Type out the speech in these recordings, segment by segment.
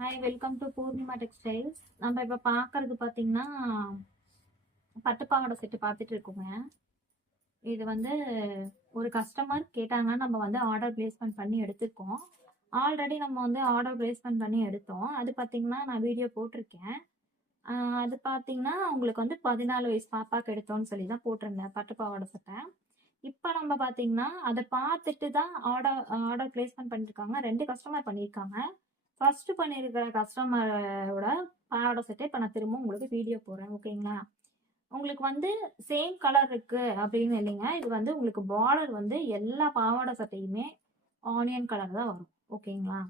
Hi, welcome to Poornima textiles. நம்ம இப்போ பார்க்கறது பார்த்தீங்கன்னா பட்டுப்பாவாடை செட்டு பார்த்துட்டு இருக்கோங்க. இது வந்து ஒரு கஸ்டமர் கேட்டாங்க, நம்ம வந்து ஆர்டர் பிளேஸ்மெண்ட் பண்ணி எடுத்துருக்கோம். ஆல்ரெடி நம்ம வந்து ஆர்டர் பிளேஸ்மெண்ட் பண்ணி எடுத்தோம். அது பார்த்தீங்கன்னா நான் வீடியோ போட்டிருக்கேன். அது பார்த்தீங்கன்னா உங்களுக்கு வந்து 14 வயசு பாப்பாக்கு எடுத்தோம்னு சொல்லி தான் போட்டிருந்தேன் பட்டுப்பாவாடை சட்டை. இப்போ நம்ம பார்த்தீங்கன்னா அதை பார்த்துட்டு தான் ஆர்டர் ஆர்டர் பிளேஸ்மெண்ட் பண்ணியிருக்காங்க. 2 கஸ்டமர் பண்ணியிருக்காங்க. ஃபர்ஸ்ட் பண்ணியிருக்கிற கஸ்டமரோட பாவாடை செட்டை இப்போ நான் திரும்ப உங்களுக்கு வீடியோ போடுறேன். ஓகேங்களா? உங்களுக்கு வந்து சேம் கலர் இருக்கு அப்படின்னு இல்லைங்க. இது வந்து உங்களுக்கு பார்டர் வந்து எல்லா பாவாடை சட்டையுமே ஆனியன் கலர் தான் வரும். ஓகேங்களா?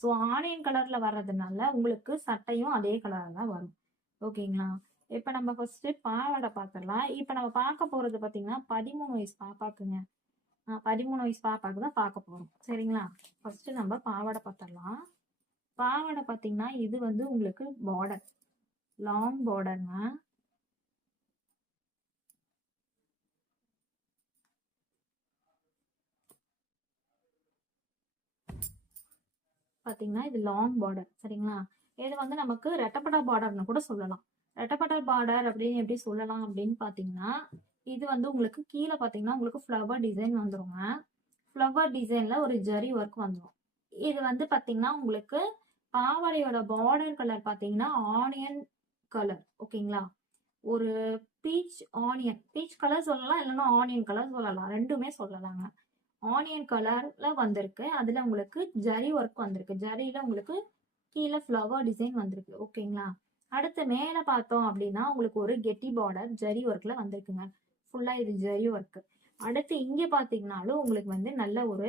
ஸோ ஆனியன் கலர்ல வர்றதுனால உங்களுக்கு சட்டையும் அதே கலர் தான் வரும். ஓகேங்களா? இப்போ நம்ம ஃபர்ஸ்ட் பாவாடை பார்த்துடலாம். இப்போ நம்ம பார்க்க போறது பார்த்தீங்கன்னா 13 வயசு பாப்பாக்குங்க. 13 வயசு பாப்பாக்கு தான் பார்க்க போறோம். சரிங்களா? ஃபர்ஸ்ட் நம்ம பாவாடை பார்த்துடலாம். பாவாடை பார்த்தீங்கன்னா இது வந்து உங்களுக்கு பார்டர், லாங் பார்டருங்க. பார்த்தீங்கன்னா இது லாங் பார்டர். சரிங்களா? இது வந்து நமக்கு ரெட்டப்பட்ட பார்டர்னு கூட சொல்லலாம். ரெட்டப்பட்ட பார்டர் அப்படின்னு எப்படி சொல்லலாம் அப்படின்னு பார்த்தீங்கன்னா, இது வந்து உங்களுக்கு கீழே பார்த்தீங்கன்னா உங்களுக்கு ஃப்ளவர் டிசைன் வந்துருங்க. ஃப்ளவர் டிசைன்ல ஒரு ஜரி ஒர்க் வந்துடும். இது வந்து பார்த்தீங்கன்னா உங்களுக்கு பாவாடையோட பார்டர் கலர் பார்த்தீங்கன்னா ஆனியன் கலர். ஓகேங்களா? ஒரு பீச் கலர் சொல்லலாம், இல்லைன்னா ஆனியன் கலர் சொல்லலாம். ரெண்டுமே சொல்லலாங்க. ஆனியன் கலர்ல வந்திருக்கு. அதுல உங்களுக்கு ஜரி ஒர்க் வந்திருக்கு. ஜரியில உங்களுக்கு கீழே ஃப்ளவர் டிசைன் வந்திருக்கு. ஓகேங்களா? அடுத்து மேல பார்த்தோம் அப்படின்னா உங்களுக்கு ஒரு கெட்டி பார்டர் ஜரி ஒர்க்ல வந்திருக்குங்க. ஃபுல்லா இது ஜரி ஒர்க். அடுத்து இங்க பாத்தீங்கன்னாலும் உங்களுக்கு வந்து நல்ல ஒரு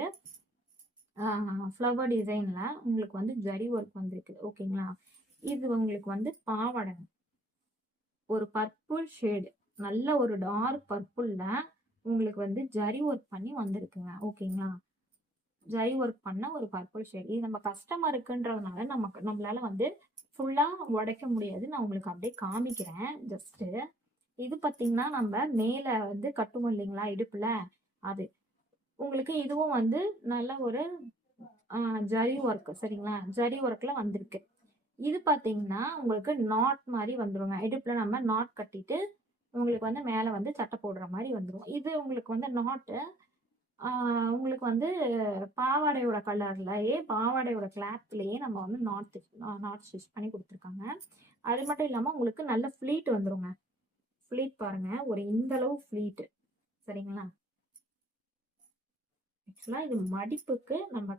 ஃப்ளவர் டிசைன்ல உங்களுக்கு வந்து ஜரி ஒர்க் வந்திருக்கு. ஓகேங்களா? இது உங்களுக்கு வந்து பாவாடை, ஒரு பர்பிள் ஷேடு, நல்ல ஒரு டார்க் பர்பிள்ல உங்களுக்கு வந்து ஜரி ஒர்க் பண்ணி வந்திருக்குங்க. ஓகேங்களா? ஜரி ஒர்க் பண்ண ஒரு பர்பிள் ஷேட். இது நம்ம கஸ்டமருக்குன்றதுனால நம்மளால வந்து ஃபுல்லா உடைக்க முடியாது. நான் உங்களுக்கு அப்படியே காமிக்கிறேன் ஜஸ்ட். இது பார்த்தீங்கன்னா நம்ம மேல வந்து கட்டுவோம் இல்லைங்களா இடுப்புல, அது உங்களுக்கு இதுவும் வந்து நல்ல ஒரு ஜரி ஒர்க். சரிங்களா? ஜரி ஒர்க்ல வந்திருக்கு. இது பார்த்தீங்கன்னா உங்களுக்கு நாட் மாதிரி வந்துருங்க. இடுப்புல நம்ம நாட் கட்டிட்டு உங்களுக்கு வந்து மேல வந்து சட்டை போடுற மாதிரி வந்துடும். இது உங்களுக்கு வந்து நாட்டு உங்களுக்கு வந்து பாவாடையோட கலர்லயே பாவாடையோட கிளாத்லயே நம்ம வந்து நாட் ஸ்டிச் பண்ணி கொடுத்துருக்காங்க. அது மட்டும் இல்லாம உங்களுக்கு நல்ல ஃபிளீட் வந்துருங்க. ஃபிளீட் பாருங்க, ஒரு இந்த அளவு ஃபிளீட். சரிங்களா? ஆக்சுவலா இது மடிப்புக்கு நம்ம